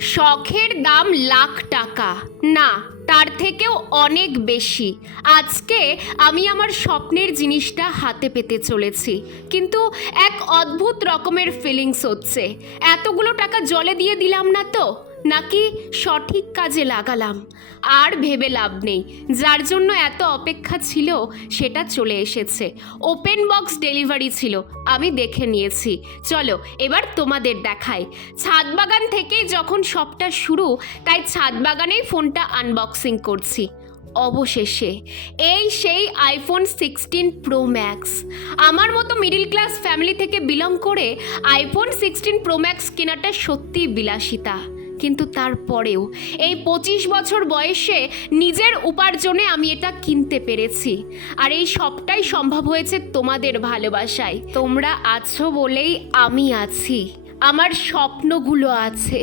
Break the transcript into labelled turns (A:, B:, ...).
A: শখের দাম লাখ টাকা। না, তার থেকেও অনেক বেশি। আজকে আমি আমার স্বপ্নের জিনিসটা হাতে পেতে চলেছি। কিন্তু এক অদ্ভুত রকমের ফিলিংস হচ্ছে। এতগুলো টাকা জলে দিয়ে দিলাম না তো? নাকি সঠিক কাজে লাগালাম? আর ভেবে লাভ নেই। যার জন্য এত অপেক্ষা ছিল, সেটা চলে এসেছে। ওপেন বক্স ডেলিভারি ছিল, আমি দেখে নিয়েছি। চলো, এবার তোমাদের দেখাই। ছাদ বাগান থেকেই যখন সবটা শুরু, তাই ছাদ বাগানেই ফোনটা আনবক্সিং করছি। অবশেষে, এই সেই আইফোন সিক্সটিন প্রো ম্যাক্স আমার মতো মিডিল ক্লাস ফ্যামিলি থেকে বিলং করে আইফোন সিক্সটিন প্রো ম্যাক্স কেনাটা সত্যিই বিলাসিতা। কিন্তু তারপরেও এই পঁচিশ বছর বয়সে নিজের উপার্জনে আমি এটা কিনতে পেরেছি। আর এই সবটাই সম্ভব হয়েছে তোমাদের ভালোবাসায়। তোমরা আছো বলেই আমি আছি। আমার স্বপ্নগুলো আছে।